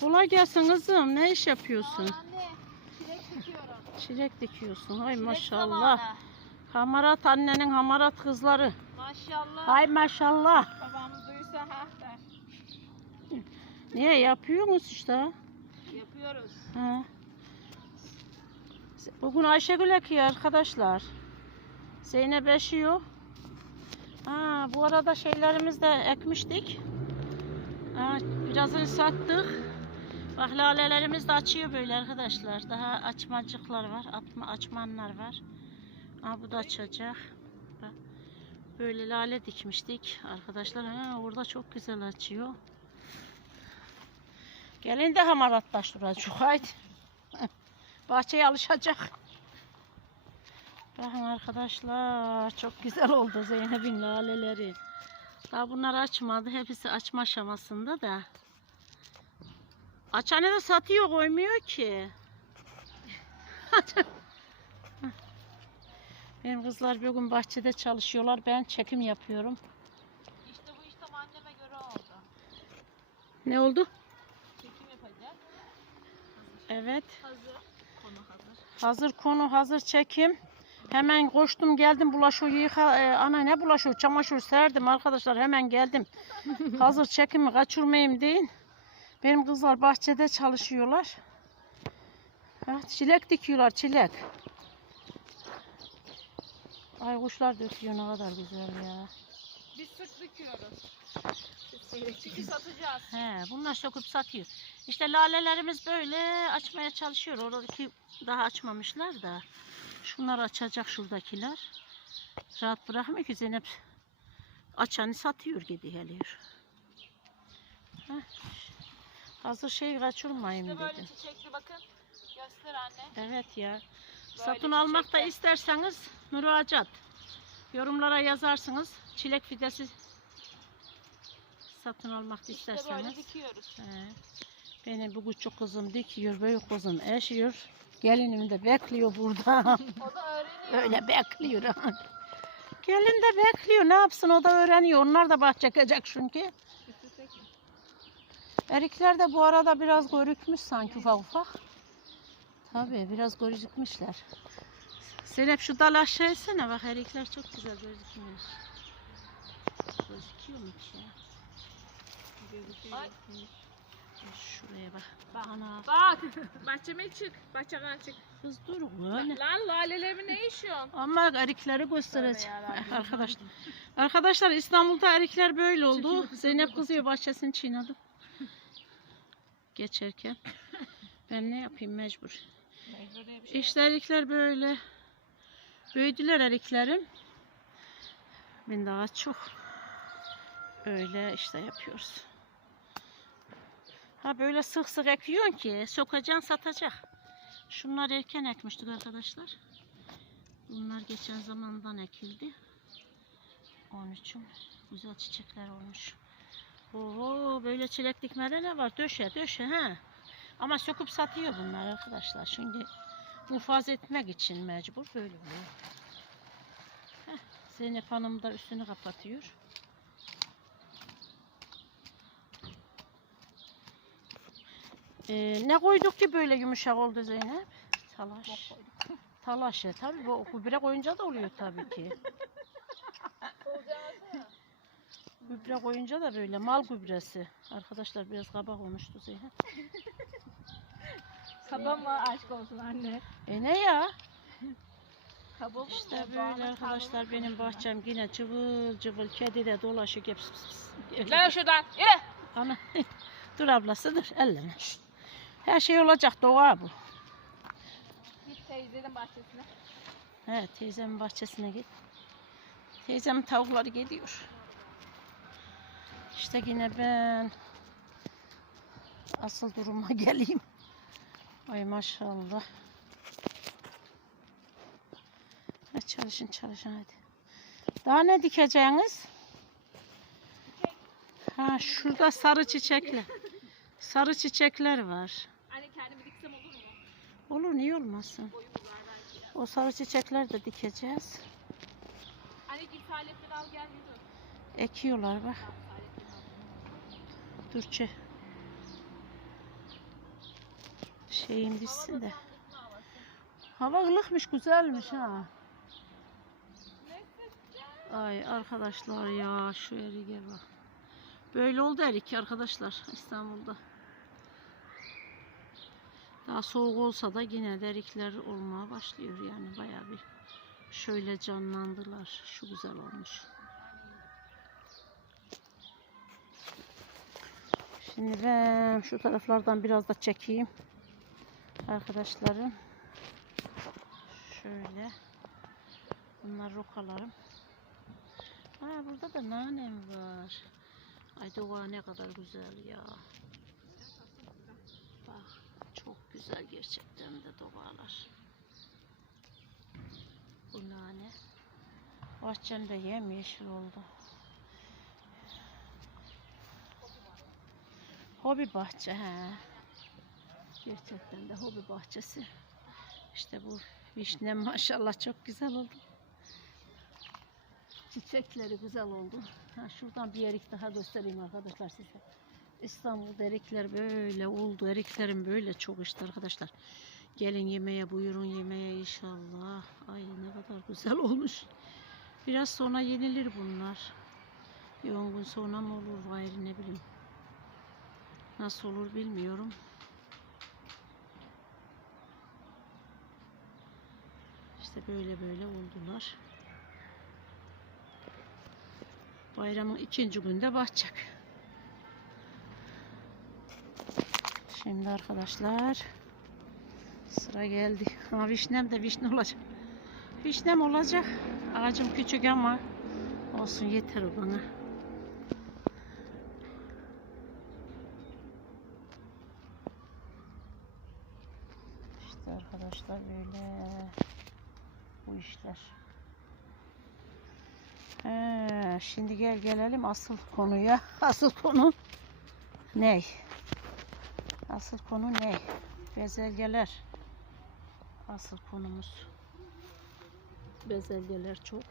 Kolay gelsin kızım. Ne iş yapıyorsun? Anne, çilek dikiyorum. Çilek dikiyorsun. Ay Çilek maşallah. zamanı. Hamarat annenin hamarat kızları. Maşallah. Ay maşallah. Babamız duysa ha der. Niye yapıyorsunuz işte? Yapıyoruz. Ha. Bugün Ayşegül ekiyor arkadaşlar. Zeynep eşiyor. Ha, bu arada şeylerimizi de ekmiştik. Ha, birazını sattık. Bak lalelerimiz de açıyor böyle arkadaşlar. Daha açmacıklar var. Atma, açmanlar var. Ha, bu da açacak. Bak, Böyle lale dikmiştik arkadaşlar. Ha, orada çok güzel açıyor. Gelin de hamaratlaştıracak. Haydi. Bahçeye alışacak. Bakın arkadaşlar çok güzel oldu Zeynep'in laleleri. Daha bunlar açmadı. Hepsi açma aşamasında da. Açanı da satıyor koymuyor ki. Benim kızlar bugün bahçede çalışıyorlar. Ben çekim yapıyorum. İşte bu iş tam anneme göre oldu. Ne oldu? Çekim yapacak. Evet. Hazır. Konu hazır. Hazır konu, hazır çekim. Hemen koştum geldim bulaşığı yıka, e, ana ne bulaşığı çamaşır serdim arkadaşlar hemen geldim. hazır çekimi kaçırmayayım deyin. Benim kızlar bahçede çalışıyorlar. Ha, çilek dikiyorlar çilek. Ay kuşlar döküyor ne kadar güzel ya. Biz sık dikiyoruz. Çünkü satacağız. He, bunlar söküp satıyor. İşte lalelerimiz böyle açmaya çalışıyor. Oradaki daha açmamışlar da. Şunlar açacak şuradakiler. Rahat bırakmıyor ki Zeynep. Açanı satıyor gidi geliyor. Heh. Hazır şey kaçırmayayım İşte böyle dedim. çiçekli bakın. Göster anne. Evet ya. Böyle Satın almak da çiçekler. isterseniz müracaat. Yorumlara yazarsınız. Çilek fidesi satın almak İşte böyle isterseniz. dikiyoruz. He. Benim bu küçük kızım dikiyor, büyük kızım eşiyor. Gelinim de bekliyor burada. O da öğreniyor. Öyle bekliyor. Gelin de bekliyor. Ne yapsın o da öğreniyor. Onlar da bahçe çekecek çünkü. Erikler de bu arada biraz görükmüş sanki ufak ufak. Tabii biraz gözükmüşler. Zeynep şu dal aşağı etsene bak erikler çok güzel gözükmüş. Gözüküyor mu ki ya? Ay. Şuraya bak. Ana. Bak. Bahçeme çık. Bahçeden çık. Kız dur böyle. Lan lalelerimi ne işiyorsun? Ama erikleri göstereceğim. Arkadaşlar. Arkadaşlar İstanbul'da erikler böyle oldu. Zeynep kızıyor bahçesini çiğnedim. Geçerken. Ben ne yapayım mecbur. Şey. İşte erikler böyle. Büyüdüler eriklerim. Ben daha çok. Öyle işte yapıyoruz. Ha böyle sık sık ekiyorsun ki sokacaksın satacak. Şunlar erken ekmiştik arkadaşlar. Bunlar geçen zamandan ekildi. Onun için güzel çiçekler olmuş. Oo böyle çilek dikmede ne var? Döşe döşe ha. Ama söküp satıyor bunlar arkadaşlar. Şimdi muhafaza etmek için mecbur böyle oluyor. Heh, Zeynep Hanım da üstünü kapatıyor. Ee, ne koyduk ki böyle yumuşak oldu Zeynep? Talaş. Talaş ya tabii bu gübre koyunca da oluyor tabii ki. Gübre koyunca da böyle mal gübresi. Arkadaşlar biraz kaba konuştu Zeynep. Kaba mı aşk olsun anne? E ne ya? Kaba? İşte böyle arkadaşlar benim bahçem yine cıvıl cıvıl kedi de dolaşıyor. Hep pıs. Lan şuradan. Yürü. Ana. dur ablası dur elleme. Her şey olacak doğa bu. Git teyzenin bahçesine. He teyzemin bahçesine git. Teyzemin tavukları geliyor. İşte yine ben asıl duruma geleyim. Ay maşallah. Hadi çalışın çalışın hadi. Daha ne dikeceğiniz? Ha şurada sarı çiçekler. Sarı çiçekler var. Anne kendimi diksem olur mu? Olur niye olmasın? O sarı çiçekler de dikeceğiz. Anne git aletleri al gel yürü. Ekiyorlar bak. Aletleri al. Dur çe. Şeyin bitsin de. Hava ılıkmış, güzelmiş ha. Ay arkadaşlar ya şu erige bak. Böyle oldu erik arkadaşlar İstanbul'da. Daha soğuk olsa da yine de erikler olmaya başlıyor yani bayağı bir şöyle canlandılar. Şu güzel olmuş. Ben şu taraflardan biraz da çekeyim. Arkadaşlarım. Şöyle. Bunlar rokalarım. Ha burada da nanem var. Ay doğa ne kadar güzel ya. Bak çok güzel gerçekten de dovalar. Bu nane. Bahçem de yemyeşil oldu. Hobi bahçe he. Gerçekten de hobi bahçesi. İşte bu vişne maşallah çok güzel oldu. Çiçekleri güzel oldu. Ha, şuradan bir erik daha göstereyim arkadaşlar size. İstanbul'da erikler böyle oldu. Eriklerim böyle çok işte arkadaşlar. Gelin yemeğe buyurun yemeğe inşallah. Ay ne kadar güzel olmuş. Biraz sonra yenilir bunlar. Bir 10 gün sonra mı olur gayrı ne bileyim. Nasıl olur bilmiyorum. İşte böyle böyle oldular. Bayramın ikinci günde bahçek. Şimdi arkadaşlar sıra geldi. Ha vişnem de vişne olacak. Vişnem olacak. Ağacım küçük ama olsun yeter o bana. İşte arkadaşlar böyle bu işler. He, şimdi gel gelelim asıl konuya. Asıl konu ne? Asıl konu ne? Bezelyeler. Asıl konumuz. Bezelyeler çok.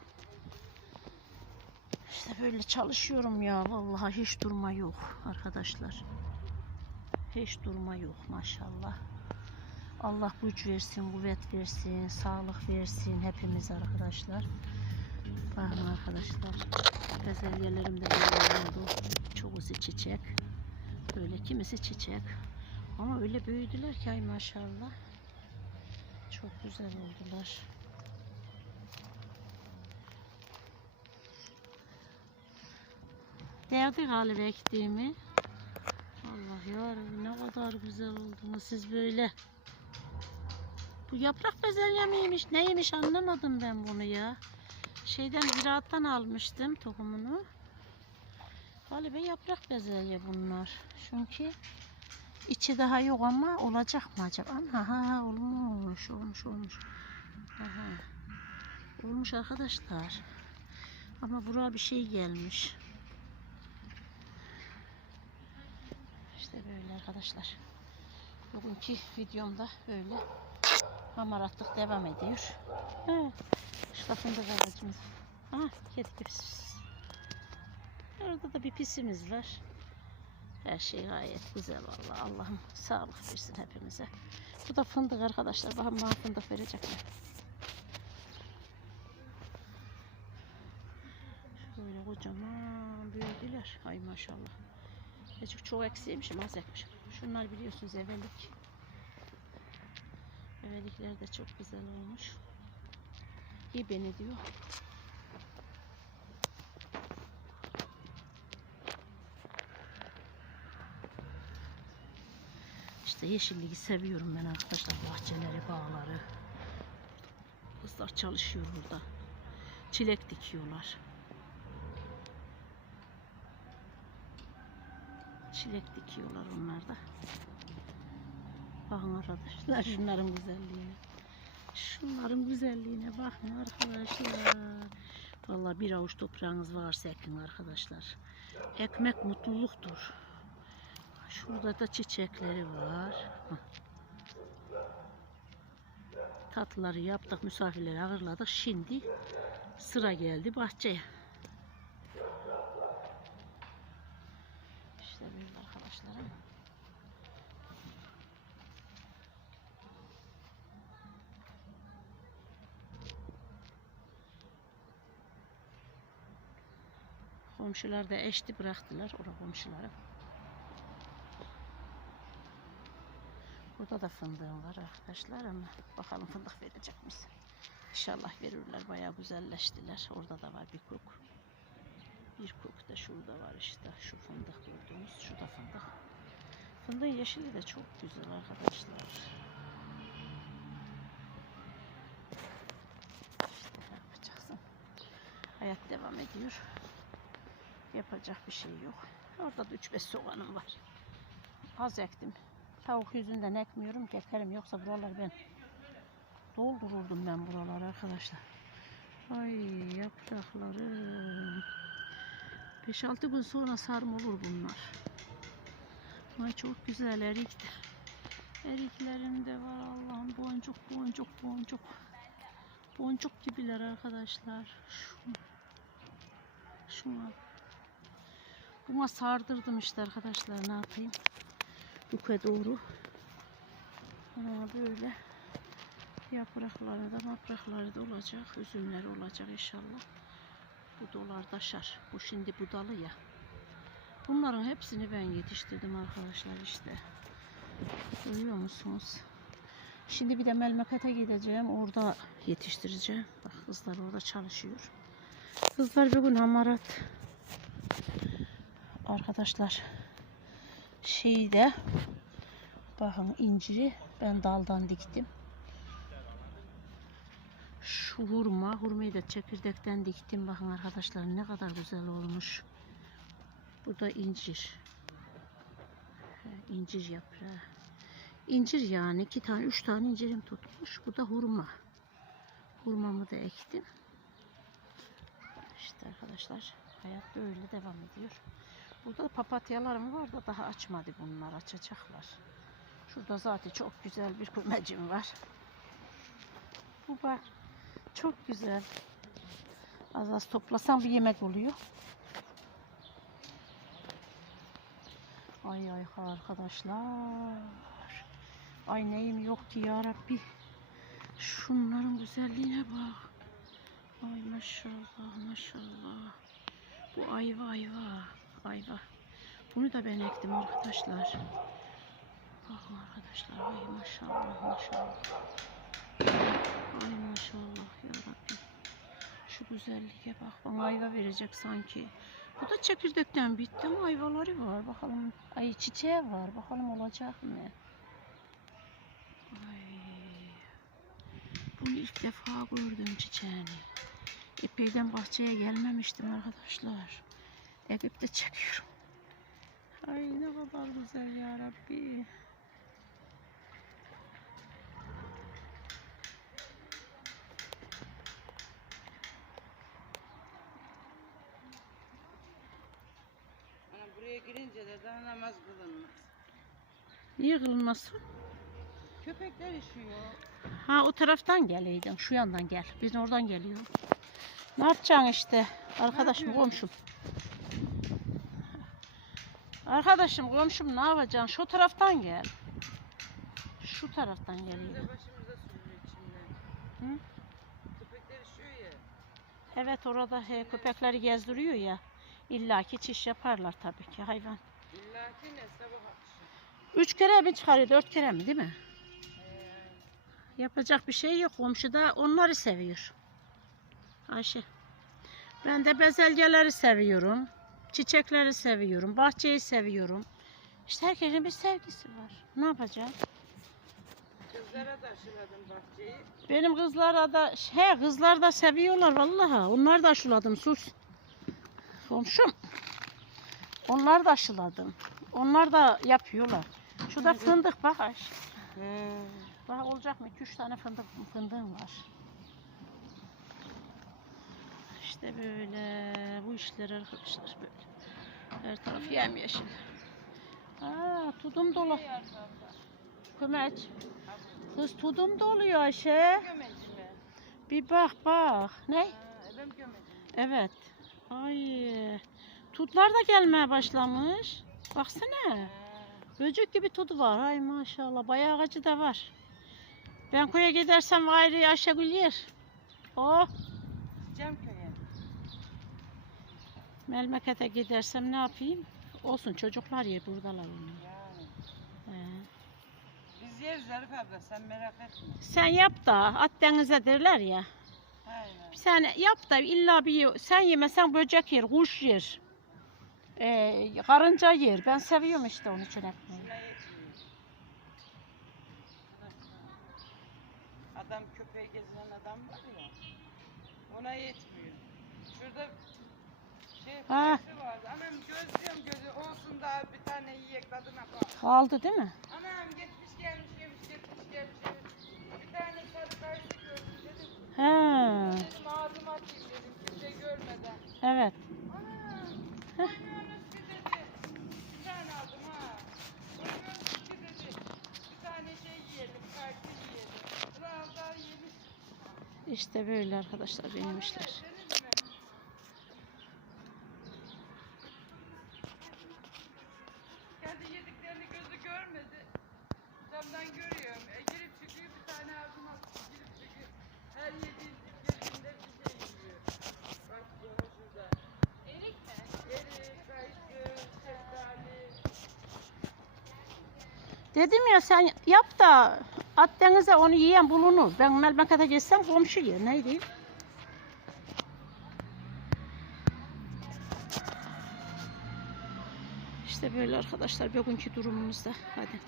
İşte böyle çalışıyorum ya. Vallahi hiç durma yok arkadaşlar. Hiç durma yok maşallah. Allah güç versin, kuvvet versin, sağlık versin hepimiz arkadaşlar. Bakın arkadaşlar. Bezelyelerim de böyle oldu. Çoğusu çiçek. Böyle kimisi çiçek. Ama öyle büyüdüler ki ay maşallah. Çok güzel oldular. Derdi galiba ektiğimi. Allah ya ne kadar güzel oldunuz siz böyle. Bu yaprak bezelye miymiş neymiş anlamadım ben bunu ya. Şeyden ziraattan almıştım tohumunu. Galiba yaprak bezelye bunlar. Çünkü içi daha yok ama olacak mı acaba? Aha, ha, olmuş, olmuş, olmuş. Aha. Olmuş arkadaşlar. Ama buraya bir şey gelmiş. İşte böyle arkadaşlar. Bugünkü videomda böyle hamaratlık devam ediyor. He. Şurada fındık ağacımız. Aha kedi pis. Orada da bir pisimiz var. Her şey gayet güzel vallahi. Allah'ım sağlık versin hepimize. Bu da fındık arkadaşlar. Bakın bana fındık verecekler. Şöyle kocaman büyüdüler. Ay maşallah. Azıcık çok eksiğmişim az ekmişim. Şunlar biliyorsunuz evelik. Evelikler de çok güzel olmuş. İyi beni diyor. İşte yeşilliği seviyorum ben arkadaşlar. Bahçeleri, bağları. Kızlar çalışıyor burada. Çilek dikiyorlar. Çilek dikiyorlar onlar da. Bakın arkadaşlar şunların güzelliğine. Şunların güzelliğine bakın arkadaşlar. Vallahi bir avuç toprağınız varsa ekin arkadaşlar. Ekmek mutluluktur. Şurada da çiçekleri var. Tatlıları yaptık, misafirleri ağırladık. Şimdi sıra geldi bahçeye. İşte böyle arkadaşlarım. Komşular da eşti bıraktılar ora komşuları. Burada da fındığım var arkadaşlar ama bakalım fındık verecek misin? İnşallah verirler. Bayağı güzelleştiler. Orada da var bir kuk. Bir kuk da şurada var işte. Şu fındık gördüğünüz. Şurada fındık. Fındığın yeşili de çok güzel arkadaşlar. İşte ne yapacaksın? Hayat devam ediyor. Yapacak bir şey yok. Orada da 3-5 soğanım var. Az ektim. Tavuk yüzünden ekmiyorum ki ekerim yoksa buralar ben doldururdum ben buraları arkadaşlar. Ay yapraklarım. 5-6 gün sonra sarım olur bunlar. Ay çok güzel erik. Eriklerim de var Allah'ım boncuk boncuk boncuk. Boncuk gibiler arkadaşlar. Şu, şuna. Buna sardırdım işte arkadaşlar ne yapayım. Yukarı doğru. Ha, böyle yaprakları da yaprakları da olacak. Üzümler olacak inşallah. Bu dolar taşar. Bu şimdi budalı ya. Bunların hepsini ben yetiştirdim arkadaşlar işte. Görüyor musunuz? Şimdi bir de Melmeket'e gideceğim. Orada yetiştireceğim. Bak kızlar orada çalışıyor. Kızlar bugün hamarat. Arkadaşlar şeyde bakın inciri ben daldan diktim. Şu hurma, hurmayı da çekirdekten diktim. Bakın arkadaşlar ne kadar güzel olmuş. Bu da incir. İncir yaprağı. İncir yani iki tane, üç tane incirim tutmuş. Bu da hurma. Hurmamı da ektim. İşte arkadaşlar hayat böyle devam ediyor. Burada da papatyalarım var da daha açmadı bunlar açacaklar. Şurada zaten çok güzel bir kumecim var. Bu var. Çok güzel. Az az toplasam bir yemek oluyor. Ay ay arkadaşlar. Ay neyim yok ki ya Rabbi. Şunların güzelliğine bak. Ay maşallah maşallah. Bu ayva ayva. Ayva. Bunu da ben ektim arkadaşlar. Bakın arkadaşlar. Ay maşallah maşallah. Ay maşallah ya Rabbi. Şu güzelliğe bak. Bana ayva verecek sanki. Bu da çekirdekten bitti ama ayvaları var. Bakalım. Ay çiçeği var. Bakalım olacak mı? Ay. Bunu ilk defa gördüm çiçeğini. Epeyden bahçeye gelmemiştim arkadaşlar. Ekip de çekiyorum. Ay ne kadar güzel ya Rabbi. Ana buraya girince de daha namaz kılınmaz. Niye kılmasın? Köpekler işiyor. Ha o taraftan geleydin. Şu yandan gel. Biz oradan geliyoruz. Ne yapacaksın işte? Arkadaşım komşum. Arkadaşım komşum ne yapacaksın? Şu taraftan gel. Şu taraftan içinden. Hı? Evet orada he, köpekleri gezdiriyor ya. İlla ki çiş yaparlar tabii ki hayvan. İlla ki ne sabah. Üç kere mi çıkarıyor? Dört kere mi değil mi? Ee, Yapacak bir şey yok. Komşu da onları seviyor. Ayşe. Ben de bezelyeleri seviyorum. Çiçekleri seviyorum. Bahçeyi seviyorum. İşte herkesin bir sevgisi var. Ne yapacağım? kızlara da aşıladım bahçeyi. Benim kızlara da he kızlar da seviyorlar vallahi. Onlar da aşıladım sus. Komşum. Onlar da aşıladım. Onlar da yapıyorlar. Şu da fındık bak. He. Bak olacak mı? 2-3 tane fındık fındığım var. İşte böyle bu işler arkadaşlar böyle. Her taraf yemyeşil. Aa, tudum dolu. Kömeç. Kız tudum doluyor Ayşe. Bir bak bak. Ne? Evet. Ay. Tutlar da gelmeye başlamış. Baksana. Böcek gibi tudu var. Ay maşallah. Bayağı acı da var. Ben koya gidersem ayrı Ayşegül yer. Oh. Cem köye. Memlekete gidersem ne yapayım? Olsun çocuklar yer buradalar onu. Yani. He. Biz yeriz Zarif abla sen merak etme. Sen yap da at denize derler ya. Aynen. Sen yap da illa bir ye- sen yemesen böcek yer, kuş yer. Ee, karınca yer. Ben seviyorum işte onu için ekmeği. Şuna yetmiyor. Adam köpeği gezen adam var ya. Ona yetmiyor. Şurada Ha. vardı. Anam gözlüyorum gözü olsun da bir tane yiyek tadına bak. Kaldı değil mi? Anam gitmiş gelmiş yemiş gitmiş gelmiş yemiş. Bir tane sarı kayısı gördüm dedim. He, Dedim ağzıma atayım dedim kimse görmeden. evet. Ana! Koymuyorsunuz ki dedi. Bir tane aldım ha. Koymuyorsunuz ki dedi. Bir tane şey yiyelim, kayısı yiyelim. Kral da yemiş. İşte böyle arkadaşlar benim işler. Yediniz mi? Kendi yediklerini gözü görmedi. Camdan görüyorum. E, girip çıkıyor bir tane ağzıma girip çıkıyor. Her yediğin girdiğinde bir şey yiyor. Bak burada şurada. Erik mi? Erik, kayısı, şeftali. Dedim ya sen yap da at denize onu yiyen bulunur. Ben memlekete geçsem komşu yer. Ne diyeyim? İşte böyle arkadaşlar bugünkü durumumuzda. Hadi.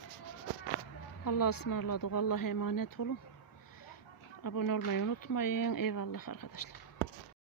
Allah'a ısmarladık. Allah'a emanet olun. Abone olmayı unutmayın. Eyvallah arkadaşlar.